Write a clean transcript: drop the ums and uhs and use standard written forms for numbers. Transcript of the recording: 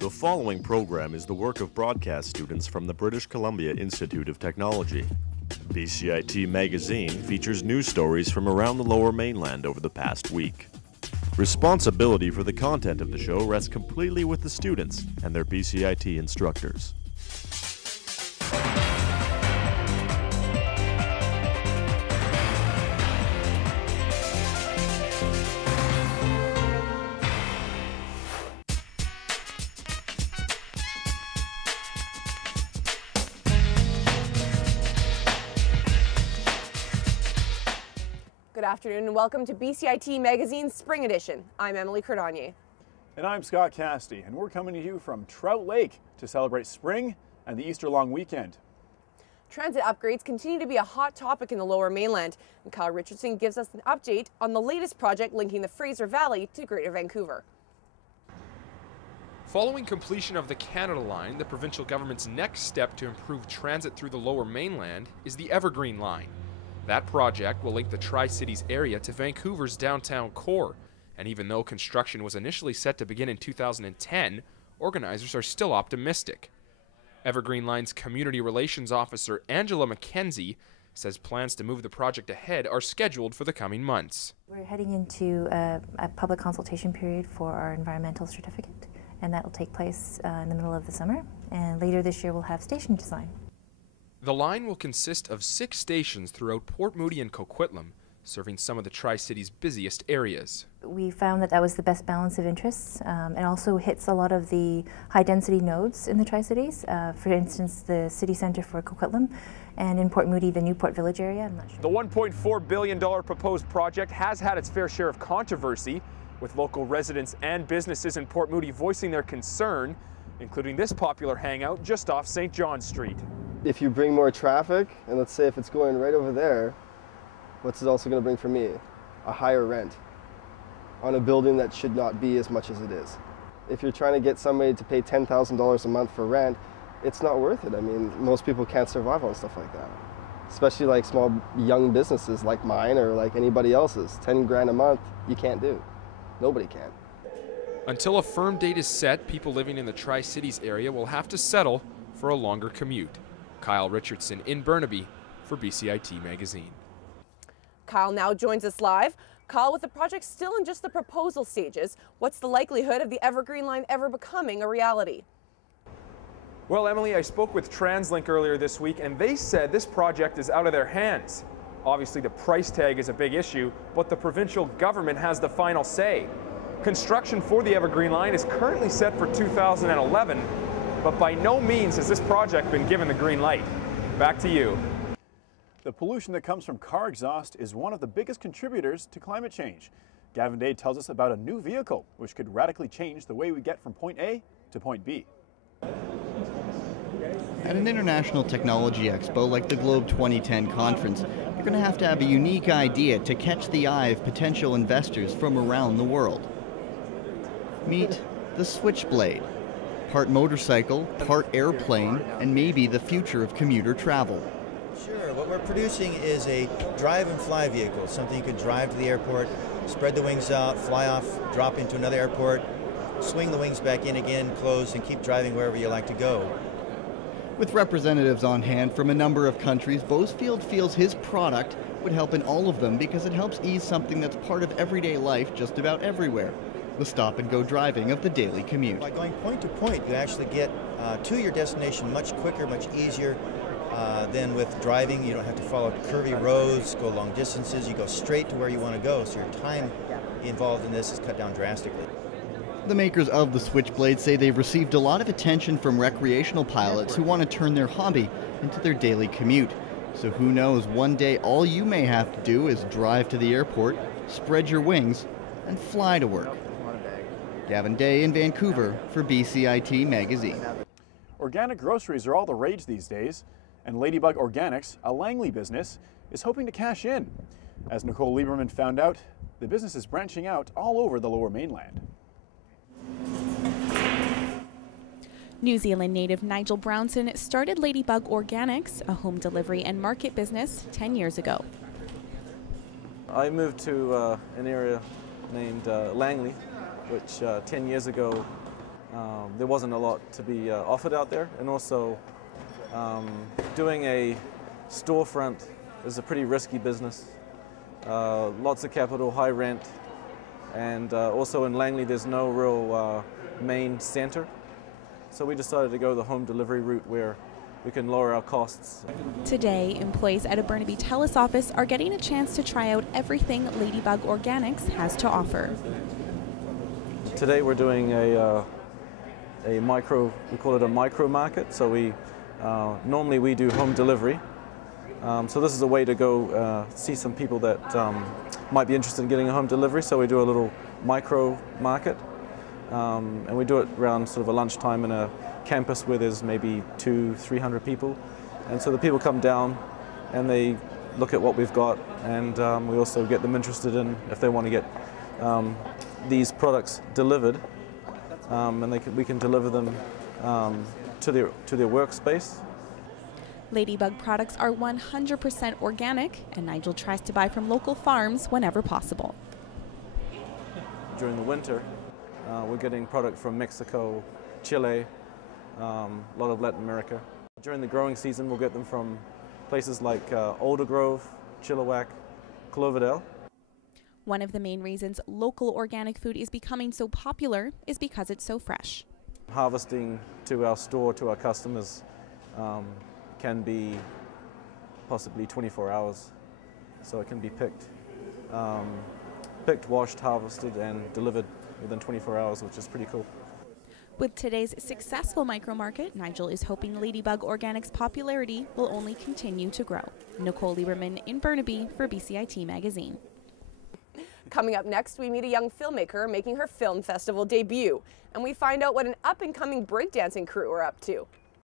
The following program is the work of broadcast students from the British Columbia Institute of Technology. BCIT Magazine features news stories from around the Lower Mainland over the past week. Responsibility for the content of the show rests completely with the students and their BCIT instructors. Good afternoon and welcome to BCIT Magazine's Spring Edition. I'm Emily Cardonier. And I'm Scott Cassidy, and we're coming to you from Trout Lake to celebrate spring and the Easter long weekend. Transit upgrades continue to be a hot topic in the Lower Mainland, and Kyle Richardson gives us an update on the latest project linking the Fraser Valley to Greater Vancouver. Following completion of the Canada Line, the provincial government's next step to improve transit through the Lower Mainland is the Evergreen Line. That project will link the Tri-Cities area to Vancouver's downtown core, and even though construction was initially set to begin in 2010, organizers are still optimistic. Evergreen Line's Community Relations Officer Angela McKenzie says plans to move the project ahead are scheduled for the coming months. We're heading into a public consultation period for our environmental certificate, and that will take place in the middle of the summer, and later this year we'll have station design. The line will consist of 6 stations throughout Port Moody and Coquitlam, serving some of the Tri-Cities' busiest areas. We found that that was the best balance of interests, and also hits a lot of the high-density nodes in the Tri-Cities. For instance, the city centre for Coquitlam, and in Port Moody, the Newport Village area. I'm not sure. The $1.4 billion proposed project has had its fair share of controversy, with local residents and businesses in Port Moody voicing their concern, including this popular hangout just off St. John Street. If you bring more traffic, and let's say if it's going right over there, what's it also going to bring for me? A higher rent on a building that should not be as much as it is. If you're trying to get somebody to pay $10,000 a month for rent, it's not worth it. I mean, most people can't survive on stuff like that. Especially like small, young businesses like mine or like anybody else's. 10 grand a month, you can't do. Nobody can. Until a firm date is set, people living in the Tri-Cities area will have to settle for a longer commute. Kyle Richardson in Burnaby for BCIT Magazine. Kyle now joins us live. Kyle, with the project still in just the proposal stages, what's the likelihood of the Evergreen Line ever becoming a reality? Well, Emily, I spoke with TransLink earlier this week, and they said this project is out of their hands. Obviously, the price tag is a big issue, but the provincial government has the final say. Construction for the Evergreen Line is currently set for 2011, but by no means has this project been given the green light. Back to you. The pollution that comes from car exhaust is one of the biggest contributors to climate change. Gavin Day tells us about a new vehicle which could radically change the way we get from point A to point B. At an international technology expo like the Globe 2010 conference, you're going to have a unique idea to catch the eye of potential investors from around the world. Meet the Switchblade. Part motorcycle, part airplane, and maybe the future of commuter travel. Sure, what we're producing is a drive and fly vehicle, something you could drive to the airport, spread the wings out, fly off, drop into another airport, swing the wings back in again, close, and keep driving wherever you like to go. With representatives on hand from a number of countries, Bosefield feels his product would help in all of them because it helps ease something that's part of everyday life just about everywhere. The stop-and-go driving of the daily commute. By going point to point, you actually get to your destination much quicker, much easier than with driving. You don't have to follow curvy roads, go long distances. You go straight to where you want to go, so your time involved in this is cut down drastically. The makers of the Switchblade say they've received a lot of attention from recreational pilots who want to turn their hobby into their daily commute. So who knows, one day all you may have to do is drive to the airport, spread your wings, and fly to work. Gavin Day in Vancouver for BCIT Magazine. Organic groceries are all the rage these days, and Ladybug Organics, a Langley business, is hoping to cash in. As Nicole Lieberman found out, the business is branching out all over the Lower Mainland. New Zealand native Nigel Brownson started Ladybug Organics, a home delivery and market business, 10 years ago. I moved to an area named Langley, which 10 years ago there wasn't a lot to be offered out there, and also doing a storefront is a pretty risky business. Lots of capital, high rent, and also in Langley there's no real main center. So we decided to go the home delivery route where we can lower our costs. Today, employees at a Burnaby TELUS office are getting a chance to try out everything Ladybug Organics has to offer. Today we're doing a micro, we call it a micro market. So we normally we do home delivery. So this is a way to go see some people that might be interested in getting a home delivery. So we do a little micro market, and we do it around sort of a lunchtime in a campus where there's maybe 200-300 people. And so the people come down and they look at what we've got, and we also get them interested in if they want to get these products delivered, and we can deliver them to their workspace. Ladybug products are 100% organic, and Nigel tries to buy from local farms whenever possible. During the winter, we're getting product from Mexico, Chile, a lot of Latin America. During the growing season, we'll get them from places like Aldergrove, Chilliwack, Cloverdale. One of the main reasons local organic food is becoming so popular is because it's so fresh. Harvesting to our store, to our customers, can be possibly 24 hours. So it can be picked, washed, harvested, and delivered within 24 hours, which is pretty cool. With today's successful micro-market, Nigel is hoping Ladybug Organics' popularity will only continue to grow. Nicole Lieberman in Burnaby for BCIT Magazine. Coming up next, we meet a young filmmaker making her film festival debut, and we find out what an up-and-coming breakdancing crew are up to.